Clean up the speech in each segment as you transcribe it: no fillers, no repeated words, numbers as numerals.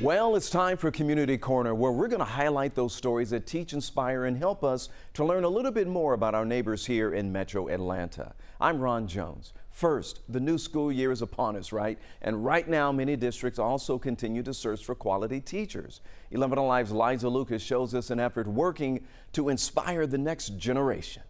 Well, it's time for Community Corner, where we're going to highlight those stories that teach, inspire, and help us to learn a little bit more about our neighbors here in Metro Atlanta. I'm Ron Jones. First, the new school year is upon us, right? And right now, many districts also continue to search for quality teachers. 11 Alive's Liza Lucas shows us an effort working to inspire the next generation.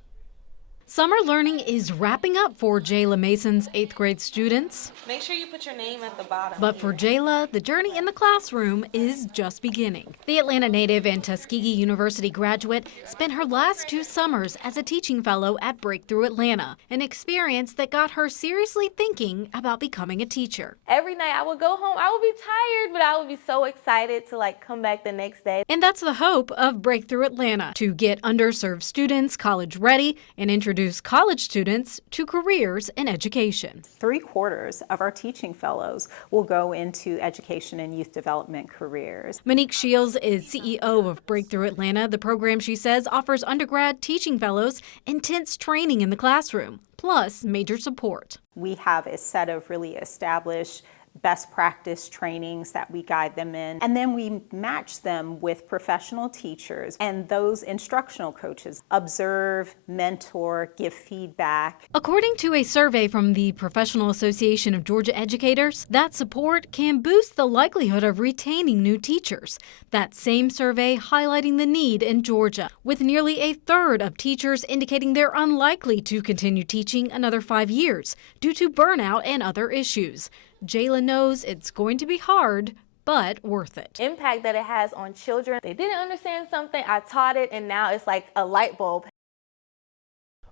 Summer learning is wrapping up for Jayla Mason's 8th grade students. Make sure you put your name at the bottom. But for Jayla, the journey in the classroom is just beginning. The Atlanta native and Tuskegee University graduate spent her last 2 summers as a teaching fellow at Breakthrough Atlanta, an experience that got her seriously thinking about becoming a teacher. Every night I would go home, I would be tired, but I would be so excited to come back the next day. And that's the hope of Breakthrough Atlanta, to get underserved students college ready and introduce college students to careers in education. 3/4 of our teaching fellows will go into education and youth development careers. Monique Shields is CEO of Breakthrough Atlanta. The program, she says, offers undergrad teaching fellows intense training in the classroom, plus major support. We have a set of really established best practice trainings that we guide them in, and then we match them with professional teachers, and those instructional coaches observe, mentor, give feedback. According to a survey from the Professional Association of Georgia Educators, that support can boost the likelihood of retaining new teachers. That same survey highlighting the need in Georgia, with nearly 1/3 of teachers indicating they're unlikely to continue teaching another 5 years due to burnout and other issues. Jayla knows it's going to be hard, but worth it. Impact that it has on children. They didn't understand something, I taught it, and now it's like a light bulb.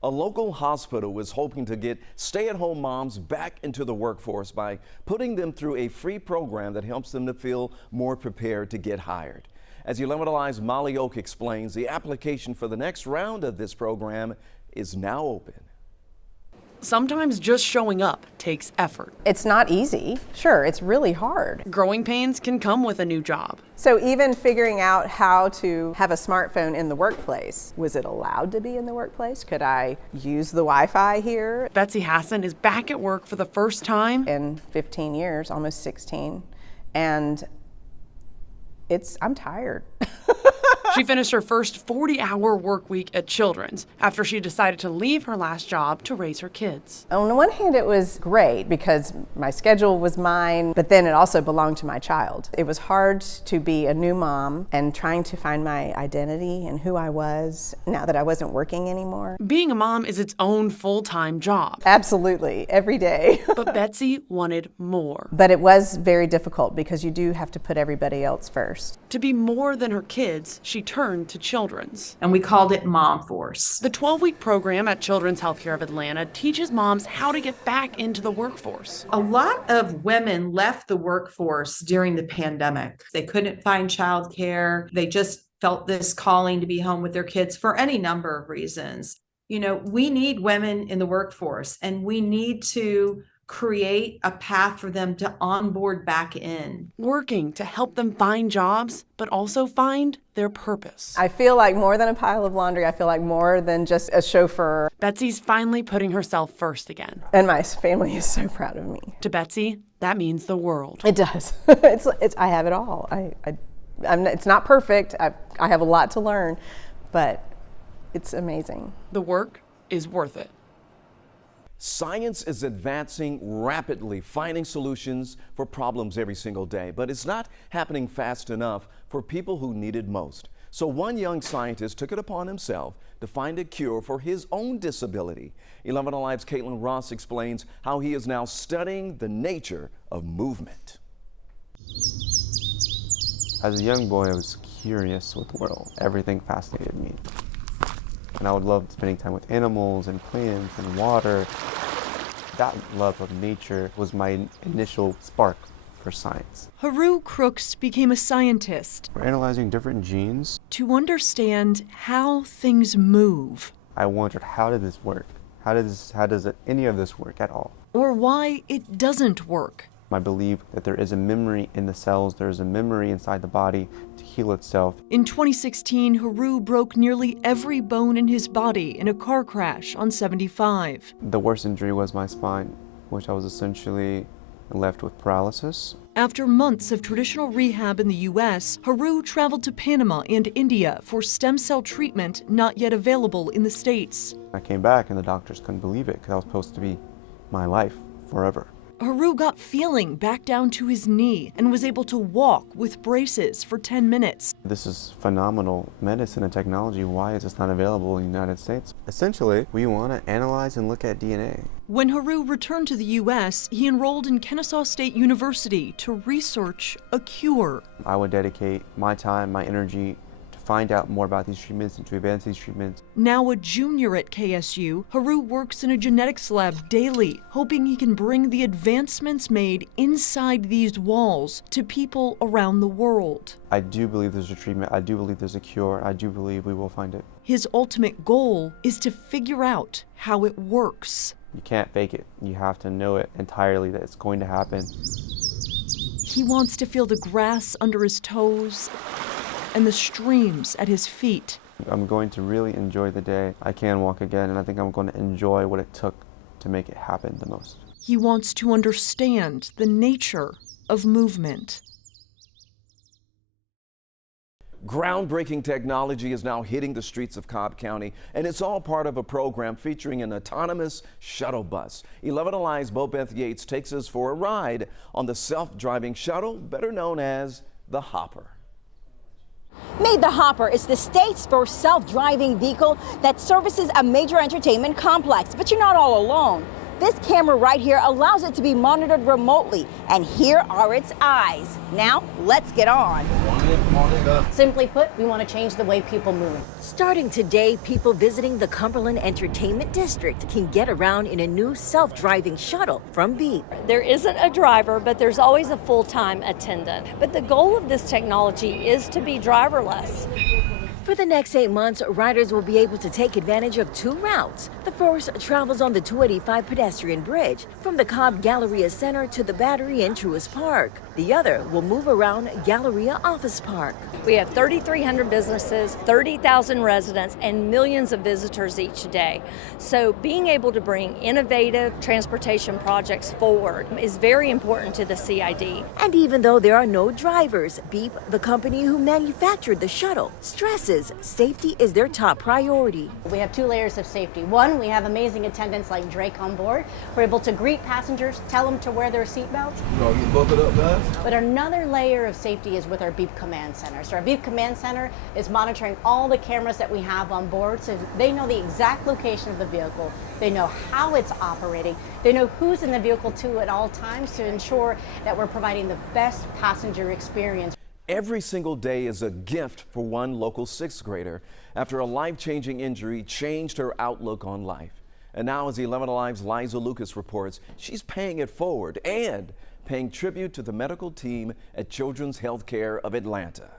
A local hospital is hoping to get stay-at-home moms back into the workforce by putting them through a free program that helps them to feel more prepared to get hired. As 11 Alive's Molly Oak explains, the application for the next round of this program is now open. Sometimes just showing up takes effort. It's not easy. Sure, it's really hard. Growing pains can come with a new job. So even figuring out how to have a smartphone in the workplace, was it allowed to be in the workplace? Could I use the Wi-Fi here? Betsy Hassan is back at work for the first time in 15 years, almost 16, and I'm tired. She finished her first 40-hour work week at Children's after she decided to leave her last job to raise her kids. On the one hand, it was great because my schedule was mine, but then it also belonged to my child. It was hard to be a new mom and trying to find my identity and who I was now that I wasn't working anymore. Being a mom is its own full-time job. Absolutely, every day. But Betsy wanted more. But it was very difficult because you do have to put everybody else first. To be more than her kids, she turned to Children's. And we called it Mom Force. The 12-week program at Children's Healthcare of Atlanta teaches moms how to get back into the workforce. A lot of women left the workforce during the pandemic. They couldn't find childcare. They just felt this calling to be home with their kids for any number of reasons. You know, we need women in the workforce, and we need to create a path for them to onboard back in. Working to help them find jobs, but also find their purpose. I feel like more than a pile of laundry. I feel like more than just a chauffeur. Betsy's finally putting herself first again. And my family is so proud of me. To Betsy, that means the world. It does. I have it all. It's not perfect. I have a lot to learn, but it's amazing. The work is worth it. Science is advancing rapidly, finding solutions for problems every single day, but it's not happening fast enough for people who need it most. So one young scientist took it upon himself to find a cure for his own disability. 11 Alive's Caitlin Ross explains how he is now studying the nature of movement. As a young boy, I was curious with the world. Everything fascinated me. And I would love spending time with animals and plants and water. That love of nature was my initial spark for science. Haru Crooks became a scientist. We're analyzing different genes to understand how things move. I wondered, how did this work? How does any of this work at all? Or why it doesn't work. I believe that there is a memory in the cells, there is a memory inside the body to heal itself. In 2016, Haru broke nearly every bone in his body in a car crash on 75. The worst injury was my spine, which I was essentially and left with paralysis. After months of traditional rehab in the U.S., Haru traveled to Panama and India for stem cell treatment not yet available in the States. I came back and the doctors couldn't believe it because that was supposed to be my life forever. Haru got feeling back down to his knee and was able to walk with braces for 10 minutes. This is phenomenal medicine and technology. Why is this not available in the United States? Essentially, we want to analyze and look at DNA. When Haru returned to the U.S., he enrolled in Kennesaw State University to research a cure. I would dedicate my time, my energy to find out more about these treatments and to advance these treatments. Now a junior at KSU, Haru works in a genetics lab daily, hoping he can bring the advancements made inside these walls to people around the world. I do believe there's a treatment. I do believe there's a cure. I do believe we will find it. His ultimate goal is to figure out how it works. You can't fake it. You have to know it entirely that it's going to happen. He wants to feel the grass under his toes and the streams at his feet. I'm going to really enjoy the day I can walk again, and I think I'm going to enjoy what it took to make it happen the most. He wants to understand the nature of movement. Groundbreaking technology is now hitting the streets of Cobb County, and it's all part of a program featuring an autonomous shuttle bus. 11 Alive's Bobeth Yates takes us for a ride on the self-driving shuttle, better known as the Hopper. Meet the Hopper is the state's first self-driving vehicle that services a major entertainment complex. But you're not all alone. This camera right here allows it to be monitored remotely, and here are its eyes. Now, let's get on. Simply put, we want to change the way people move. Starting today, people visiting the Cumberland Entertainment District can get around in a new self-driving shuttle from Beep. There isn't a driver, but there's always a full-time attendant. But the goal of this technology is to be driverless. For the next 8 months, riders will be able to take advantage of 2 routes. The first travels on the 285 pedestrian bridge from the Cobb Galleria Center to the Battery in Truist Park. The other will move around Galleria Office Park. We have 3,300 businesses, 30,000 residents, and millions of visitors each day. So being able to bring innovative transportation projects forward is very important to the CID. And even though there are no drivers, Beep, the company who manufactured the shuttle, stresses safety is their top priority. We have 2 layers of safety. One, we have amazing attendants like Drake on board. We're able to greet passengers, tell them to wear their seatbelts. You buckle up, guys? But another layer of safety is with our Beep Command Center. So our Beep Command Center is monitoring all the cameras that we have on board, so they know the exact location of the vehicle. They know how it's operating. They know who's in the vehicle too at all times to ensure that we're providing the best passenger experience. Every single day is a gift for one local 6th grader after a life-changing injury changed her outlook on life. And now, as 11 Alive's Liza Lucas reports, she's paying it forward and paying tribute to the medical team at Children's Healthcare of Atlanta.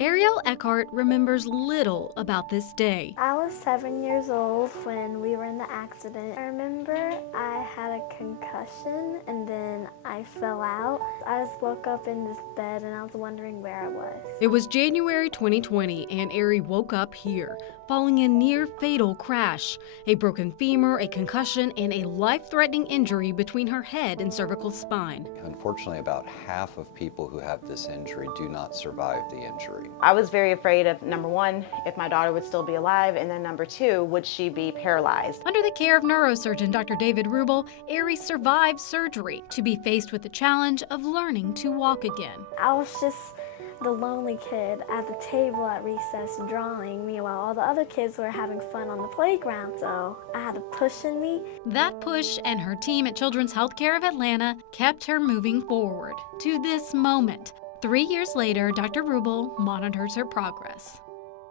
Ariel Eckhart remembers little about this day. I was 7 years old when we were in the accident. I remember I had a concussion and then I fell out. I just woke up in this bed and I was wondering where I was. It was January 2020 and Ari woke up here, following a near fatal crash. A broken femur, a concussion, and a life-threatening injury between her head and cervical spine. Unfortunately, about half of people who have this injury do not survive the injury. I was very afraid of, number one, if my daughter would still be alive, and then number two, would she be paralyzed? Under the care of neurosurgeon Dr. David Rubel, Ari survived surgery to be faced with the challenge of learning to walk again. I was just the lonely kid at the table at recess drawing. Meanwhile, all the other kids were having fun on the playground, so I had a push in me. That push and her team at Children's Healthcare of Atlanta kept her moving forward to this moment. 3 years later, Dr. Rubel monitors her progress.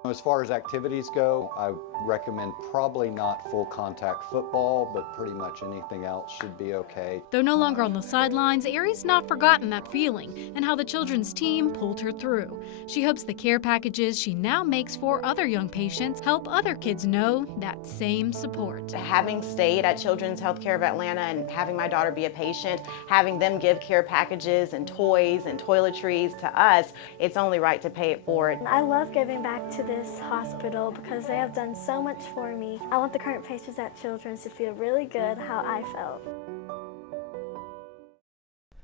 As far as activities go, I recommend probably not full contact football, but pretty much anything else should be okay. Though no longer on the sidelines, Ari's not forgotten that feeling and how the children's team pulled her through. She hopes the care packages she now makes for other young patients help other kids know that same support. Having stayed at Children's Healthcare of Atlanta and having my daughter be a patient, having them give care packages and toys and toiletries to us, it's only right to pay it forward. I love giving back to this hospital because they have done so much for me. I want the current patients at Children's to feel really good how I felt.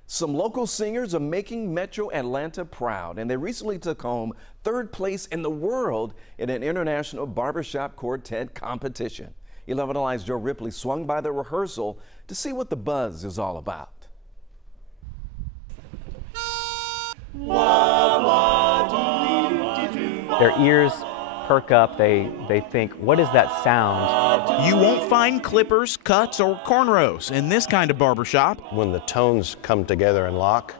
Some local singers are making Metro Atlanta proud, and they recently took home 3rd place in the world in an international barbershop quartet competition. 11 Alive's Joe Ripley swung by the rehearsal to see what the buzz is all about. Their ears perk up, they think, what is that sound? You won't find clippers, cuts, or cornrows in this kind of barbershop. When the tones come together and lock,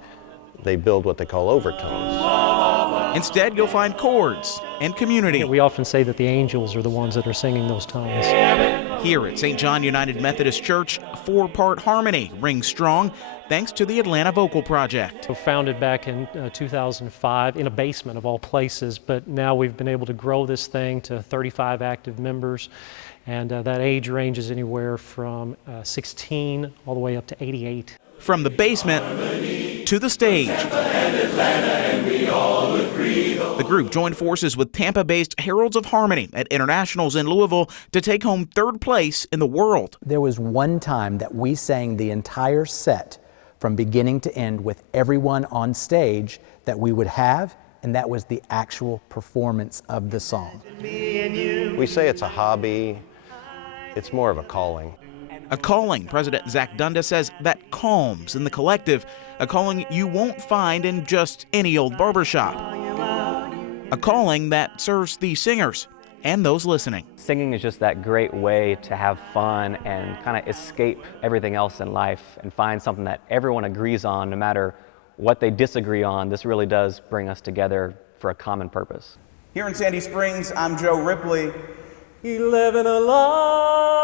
they build what they call overtones. Instead, you'll find chords and community. We often say that the angels are the ones that are singing those tones. Here at St. John United Methodist Church, a 4-part harmony rings strong thanks to the Atlanta Vocal Project. So founded back in 2005 in a basement of all places, but now we've been able to grow this thing to 35 active members, and that age ranges anywhere from 16 all the way up to 88. From the basement to the stage. The group joined forces with Tampa-based Heralds of Harmony at Internationals in Louisville to take home 3rd place in the world. There was one time that we sang the entire set from beginning to end with everyone on stage that we would have, and that was the actual performance of the song. We say it's a hobby, it's more of a calling. A calling, President Zach Dundas says, that calms in the collective, a calling you won't find in just any old barbershop. A calling that serves the singers and those listening. Singing is just that great way to have fun and kind of escape everything else in life and find something that everyone agrees on, no matter what they disagree on. This really does bring us together for a common purpose. Here in Sandy Springs, I'm Joe Ripley. 11 Alive.